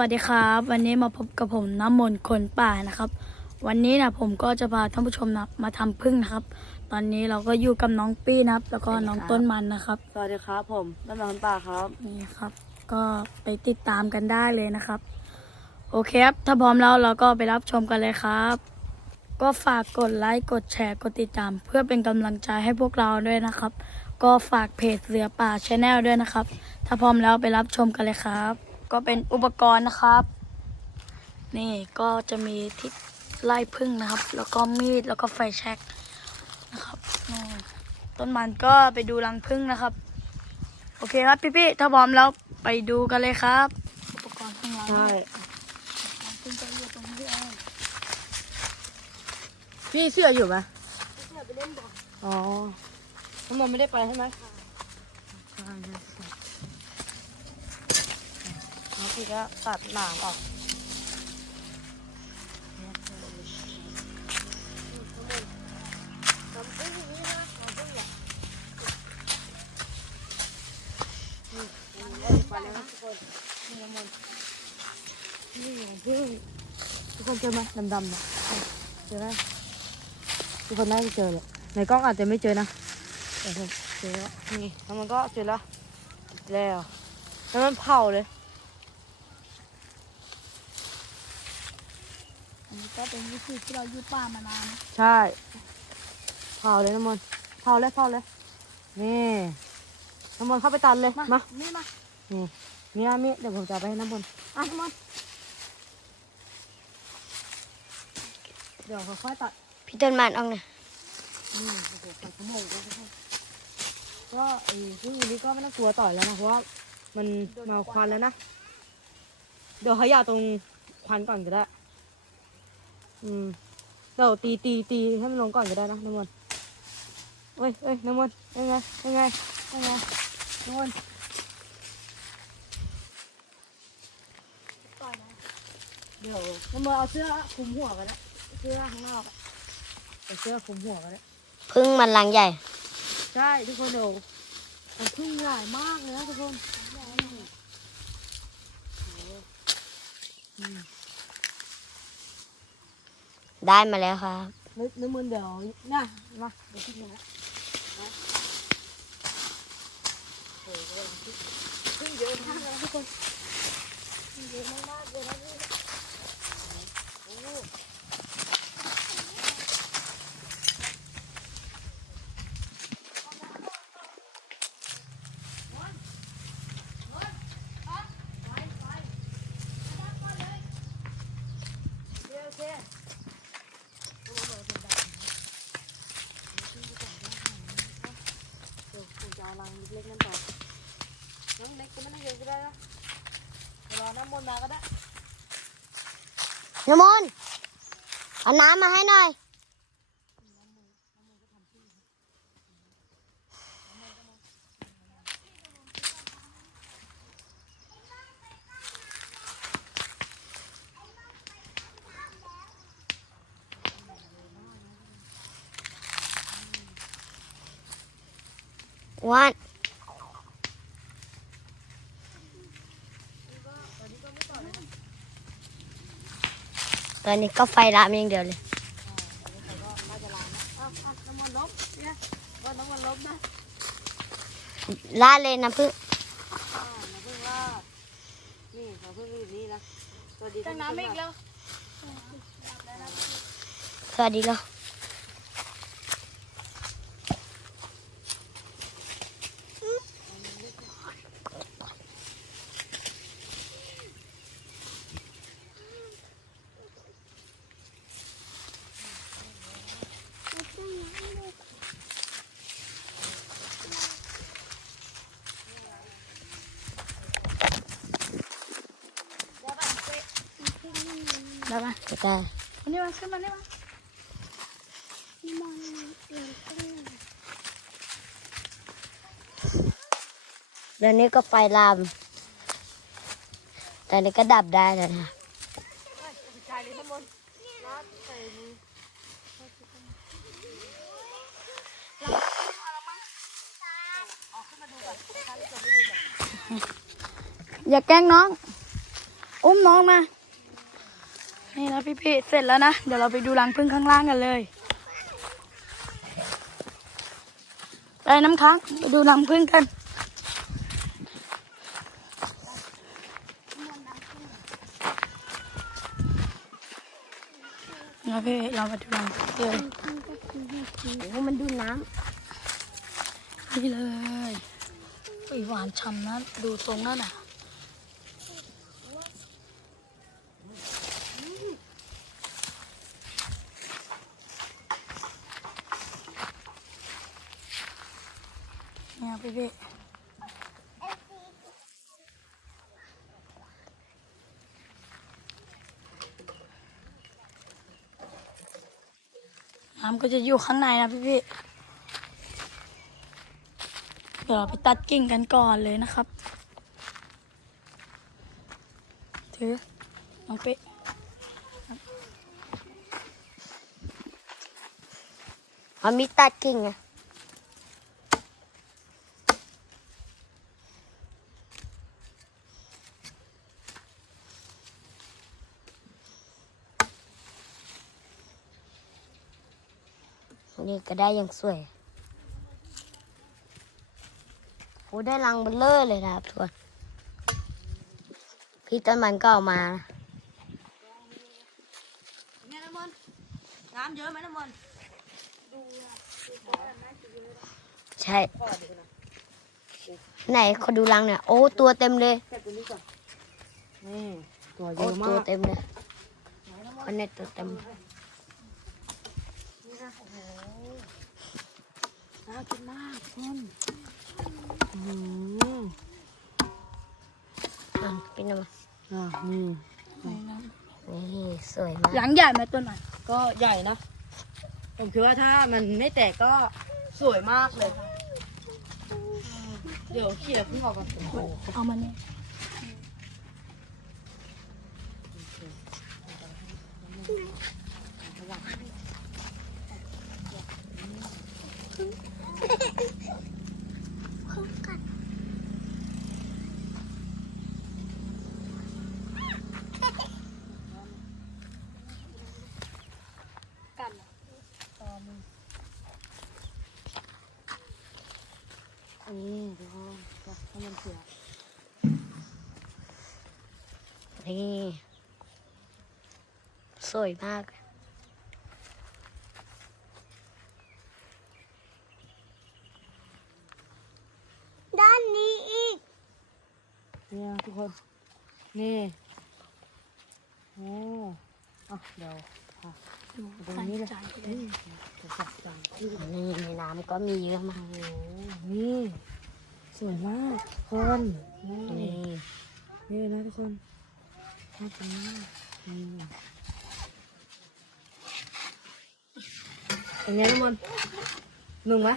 วัสดีครับ วันนี้มาพบกับผมน้ำมนต์คนป่านะครับ วันนี้นะผมก็จะพาท่านผู้ชมนะมาทำพึ่งนะครับ ตอนนี้เราก็อยู่กับน้องปี้นะครับ แล้วก็น้องต้นมันนะครับ สวัสดีครับ ผมต้นไม้คนป่าครับนี่ครับ ก็ไปติดตามกันได้เลยนะครับ โอเคครับถ้าพร้อมแล้วเราก็ไปรับชมกันเลยครับ ก็ฝากกดไลค์กดแชร์กดติดตาม เพื่อเป็นกำลังใจให้พวกเราด้วยนะครับ ก็ฝากเพจเสือป่าชาแนลด้วยนะครับ ถ้าพร้อมแล้วไปรับชมกันเลยครับ ก็เป็นอุปกรณ์นะครับ นี่ก็จะมีที่ไล่พึ่งนะครับ แล้วก็มีดแล้วก็ไฟแช็กนะครับนี่ต้นมันก็ไปดูรังพึ่งนะครับ โอเคครับพี่ๆถ้าพร้อมแล้วไปดูกันเลยครับ อุปกรณ์ข้างหลังใช่รังพึ่งจะอยู่ตรงนี้เองพี่เชื่ออยู่ไหมเพื่อไปเล่นบอลอ๋อน้ำมันไม่ได้ไปใช่ไหมใช่ แล้วพี่ก็ตัดหนามออกไปแล้วทุกคนนี่น้ำมันนี่ของพึ่งทุกคนเจอไหมดำๆเนี่ยเจอไหมทุกคนน่าจะเจอเลยในกล้องอาจจะไม่เจอนะแต่ผมเจอแล้วนี่แล้วมันก็เจอแล้วแล้วแล้วมันเผาเลย อันนี้ก็เป็นวิธีที่เราอยู่ป่ามานานนะใช่ เผาเลยน้ำมันต์เผาเลยเผาเลย นี่น้ำมันต์เข้าไปตันเลย มา นี่มา นี่มีอามีเดี๋ยวผมจะเอาไปให้น้ำมันต์อะน้ำมันต์เดี๋ยวค่อยๆตัด พี่ต้นมันออกหน่อยนี่โอ้โหตัดขโมงเลยทุกคนก็ไอ้พึ่งนี้ก็ไม่ต้องกลัวต่อยแล้วนะเพราะว่ามันเมาควันแล้วนะ เดี๋ยวเขาอยาตรงควันก่อนก็ได้ อืมเดี๋ยวตีตีตีให้มันลงก่อนก็ได้นะน้ำมันต์เอ้ยเอ้ยน้ำมันต์ยังไงยังไงยังไงน้ำมันต์ต่อยนะเดี๋ยวน้ำมันต์เอาเสื้อคลุมหัวกันนะเสื้อข้างนอกอะเอาเสื้อคลุมหัวกันนะพึ่งมันลังใหญ่ ใช่ทุกคนเดี๋ยวมันพึ่งใหญ่มากเลยนะทุกคน อืม ได้มาแล้วครับนึกนึกมันเดี๋ยวน่ะมาเดี๋ยวพี่นูนะโอ้นเยอะมากเลยนะทุกคนขึ้นเยอะมากๆเลยนะพี่โอ้โห เดี๋ยวผมจะเอาลังเล็กๆนั่นต่อน้องเล็กก็ไม่ต้องเยอะก็ได้นะเดี๋ยวร อน้ำมนต์มาก็ได้น้ำมนต์เอาน้ำมาให้หน่อยวั ตอนนี้ก็ไฟลามอย่างเดียวเลยอ้าวอ้าวน้ำมนต์ลบเนี่ยว่าน้ำมนต์ลบนะลาดเลยนะพึ่งอ่าน้ำพึ่งลาดนี่น้ำพึ่งอยู่นี่นะสวัสดีตั้งน้ำอีกแล้วสวัสดีครับ ได้ปะก็ได้อันนี้มาขึ้นมานี่มาเดี๋ยวนี้ก็ไฟลามตอนนี้ก็ดับได้แล้วนะชายเลยน้ำมนต์ลาดใส่มืออย่าแกล้งน้อง อุ้มน้องมา นี่นะพี่พี่ๆเสร็จแล้วนะ เดี๋ยวเราไปดูรังพึ่งข้างล่างกันเลยไปน้ำค้างไปดูรังพึ่งกัน นะพี่เรามาดูรังพึ่งเลยโอ้มันดูน้นี่เลยอุ้ยหวานฉ่ำนะ ดูทรงนั่นน่ะ พี่น้ำก็จะอยู่ข้างในนะพี่พี่เดี๋ยวเราไปตัดกิ่งกันก่อนเลยนะครับ ถือน้องเป๊ะมันมีตัดกิ่งอะ นี่ก็ได้อย่างสวยโอ้ได้รังเบลเลอร์เลยนะครับทุกคนพี่ต้นมันก็เอามาเนี่ยน้ำมันน้ำเยอะไหมน้ำมันใช่พ่อดูนะไหนขอดูรังเนี่ย โอ้ตัวเต็มเลยแค่ตัวนี้ก่อนนี่ตัวเยโอ้อะมาตัวกเต็มเลยคนในตัวเต็ม น่ากินมากคุณอืมอะพี่น้ำมันอ่านี่นี่สวยมากหลังใหญ่ไหมต้นไหนก็ใหญ่นะ ผมคิดว่าถ้ามันไม่แตกก็สวยมากเลยเดี๋ยวเขี่ยเพิ่งออกก่อนโอ้โหเอามานี่อั ให้มันเสียนี่สวยมาก ด้านนี้อีก เนี่ยทุกคน นี่โอ้อะเดี๋ยวค่ะดูตรงใส่นี้เลยใจไปเลนี่ยจะจับจังที่นี่ในน้ำก็มีเยอะมากโอ้นี่ สวยมากคนนี่นี่นี่นะทุกคนชอบจังมากนี่เป็นไงน้ำมันหนึ่งไหม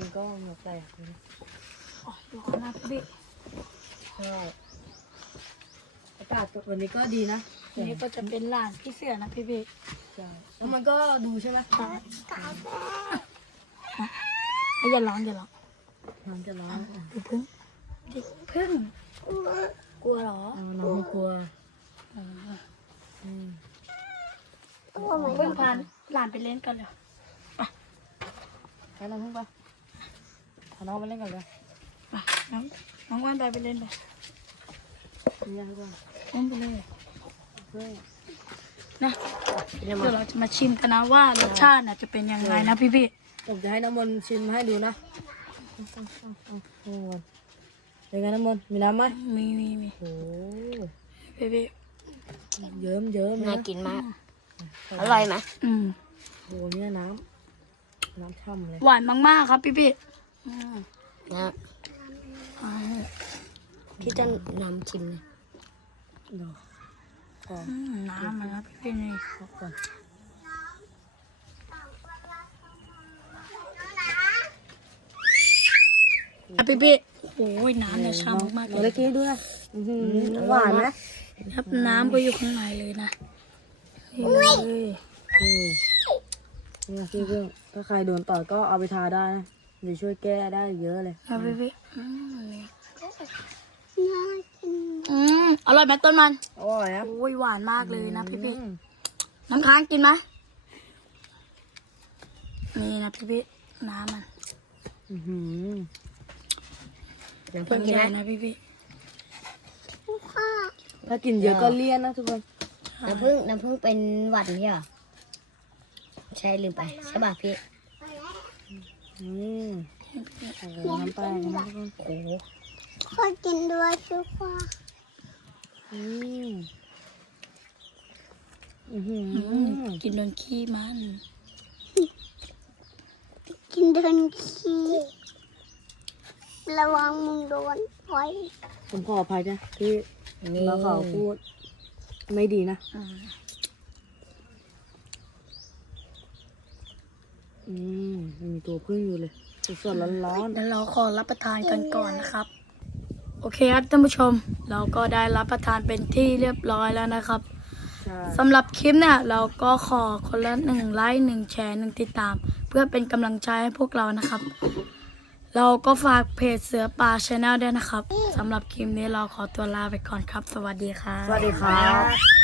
มันก็หงือกแตกเลยอ๋อร้อนนะพี่ใช่อากาศวันนี้ก็ดีนะอันนี้ก็จะเป็นหลานพี่เสือนะพี่พี่ ใช่แล้วมันก็ดูใช่ไหมไม่อย่าร้องอย่าร้องน้องจะร้องดูพึ่งดิพึ่งกลัวเหรอเอาน้องไม่กลัวอืมอืมพึ่งพาหลานไปเล่นกันเลยไปน้องเพิ่งไปพาน้องมาเล่นกันเลยไปน้องน้องว่านไปไปเล่นไปนี่ยให้ก่อนเล่นไปเลยเพื่อน นะพี่เดี๋น้ำยวมันเราจะมาชิมกันนะว่ารสชาติน่ะจะเป็นยังไงนะพี่พี่ผมจะให้น้ำมนต์ชิมให้ดูนะโอ้โหเป็นไงน้ำมนต์มีน้ำไหมมีมีมีโอ้โหพี่พี่เยิ้มเยิ้มน่านะกินมากอร่อยไหมอืมโอ้โหเนี่ยน้ำน้ำช่ำเลยหวานมากๆครับพี่พี่อืมนะอ่าพี่จะนำชิมเลย เดี๋ยวขออืมน้ำมันนะพี่พี่นี่ขอก่อนอะพี่พี่โอ้ยน้ำเนี่ยช่ำมากๆเอาเลเล็ยกกี้ด้วยอื้อหือหวานไหมครับน้ำก็อยู่ข้างในเลยนะนี่เลยอืมนี่นะพี่เพื่อนถ้าใครโดนต่อยก็เอาไปทาได้นะเดี๋ยวช่วยแก้ได้เยอะเลยครับพี่พี่ อืมนี่อยไหมต้นมันอร่อยครับโอ้ยหวานมากเลยนะพี่พี่อืมน้ำค้างกินไหมนี่นะพี่พี่น้ำมันอื้อหือน้ำเพิ่พึ่งงกินใหไหมญ่นะพี่พี่ถ้ากินเยอะก็เลี่ยนนะทุกคนน้ำพึ่งน้ำพึ่งเป็นหวัดนี่เหรอใช่ลืมไปใช่ป่ะพี่อืมใส่น้ำแป้งนะทุกคนโอ้โห ขอกินด้วยชุกว่าอืมอื้อหือืมอกินโดนขี้มัน กินเดินขี้ระวังมึงโดนไฟผมขออภัยนะที่นี่เราเขาพูด ไม่ดีนะอืมอืมมีตัวพึ่งอยู่เลยสดๆร้อนเดี๋ยวเราขอรับประทานกันก่อนนะครับ โอเคครับท่านผู้ชม เราก็ได้รับประทานเป็นที่เรียบร้อยแล้วนะครับๆใช่สำหรับคลิปเนี่ยเราก็ขอคนละหนึ่งไลค์หนึ่งแชร์หนึ่งติดตาม เพื่อเป็นกำลังใจให้พวกเรานะครับ เราก็ฝากเพจเสือป่าชาแนลด้วยนะครับสำหรับคลิปนี้เราขอตัวลาไปก่อนครับ สวัสดีครับ สวัสดีครับ